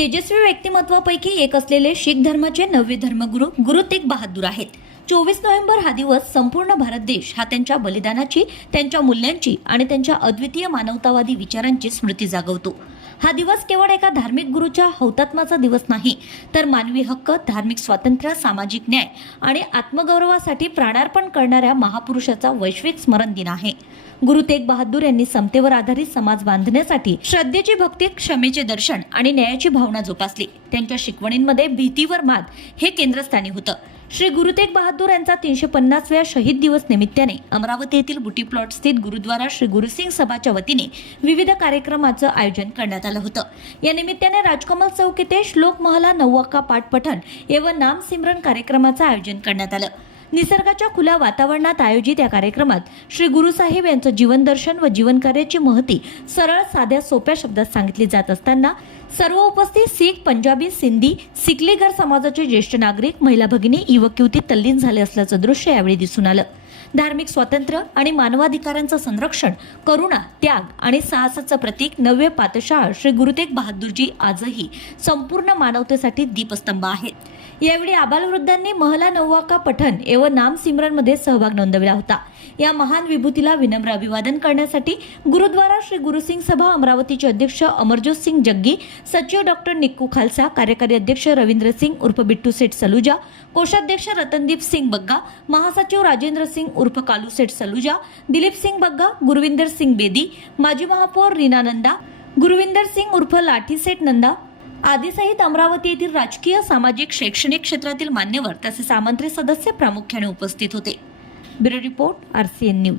तेजस्वी व्यक्तिमत्वापैकी एक असलेले शीख धर्माचे नववे धर्मगुरू गुरु तेग बहादूर आहेत. चोवीस नोव्हेंबर हा दिवस संपूर्ण भारत देश हा त्यांच्या बलिदानाची त्यांच्या मूल्यांची आणि त्यांच्या अद्वितीय मानवतावादी विचारांची स्मृती जागवतो. हा दिवस केवळ एका धार्मिक गुरूच्या हौतात्माचा दिवस नाही तर मानवी हक्क धार्मिक स्वातंत्र्य सामाजिक न्याय आणि आत्मगौरवासाठी प्राणार्पण करणाऱ्या महापुरुषाचा वैश्विक स्मरण दिन आहे. गुरु तेग बहादूर यांनी समतेवर आधारित समाज बांधण्यासाठी श्रद्धेची भक्ती क्षमेचे दर्शन आणि न्यायाची भावना जोपासली. त्यांच्या शिकवणींमध्ये भीतीवर मात हे केंद्रस्थानी होतं. श्री गुरु तेग बहादूर यांचा तीनशे पन्नासव्या शहीद दिवस निमित्ताने अमरावती येथील बुटी प्लॉट स्थित गुरुद्वारा श्री गुरुसिंग सभाच्या वतीने विविध कार्यक्रमाचं आयोजन करण्यात आलं होतं. या निमित्ताने राजकमल चौक येथे श्लोक महला नववाका पाठपठण एवं नाम सिमरन कार्यक्रमाचं आयोजन करण्यात आलं. निसर्गाच्या खुल्या वातावरणात आयोजित या कार्यक्रमात श्री गुरुसाहेब यांचं जीवनदर्शन व जीवनकार्याची महती सरळ साध्या सोप्या शब्दात सांगितली जात असताना सर्व उपस्थित शीख पंजाबी सिंधी सिकलीगर समाजाचे ज्येष्ठ नागरिक महिला भगिनी युवक युवती तल्लीन झाले असल्याचं दृश्य यावेळी दिसून आलं. धार्मिक स्वातंत्र्य आणि मानवाधिकारांचं संरक्षण करुणा त्याग आणि साहसाचं प्रतीक नव्य पातशाह श्री गुरु तेग बहादूरजी आजही संपूर्ण मानवतेसाठी दीपस्तंभ आहेत. यावेळी आबालवृद्धांनी महला नववाका पठन एवं नाम सिमरनमध्ये सहभाग नोंदविला होता. या महान विभूतीला विनम्र अभिवादन करण्यासाठी गुरुद्वारा श्री गुरुसिंग सभा अमरावतीचे अध्यक्ष अमरजोत सिंग जग्गी सचिव डॉक्टर निक्कू खालसा कार्यकारी अध्यक्ष रवींद्र सिंग उर्फ बिट्टू सेठ सलुजा कोषाध्यक्ष रतनदीप सिंग बग्गा महासचिव राजेंद्र सिंग उर्फ कालूसेठ सलुजा दिलीप सिंग बग्गा गुरविंदर सिंग बेदी माजी महापौर रीना नंदा गुरविंदर सिंग उर्फ लाठीसेठ नंदा आदीसहित अमरावती येथील राजकीय सामाजिक शैक्षणिक क्षेत्रातील मान्यवर तसेच आमंत्रित सदस्य प्रामुख्याने उपस्थित होते. Bureau report R C N news.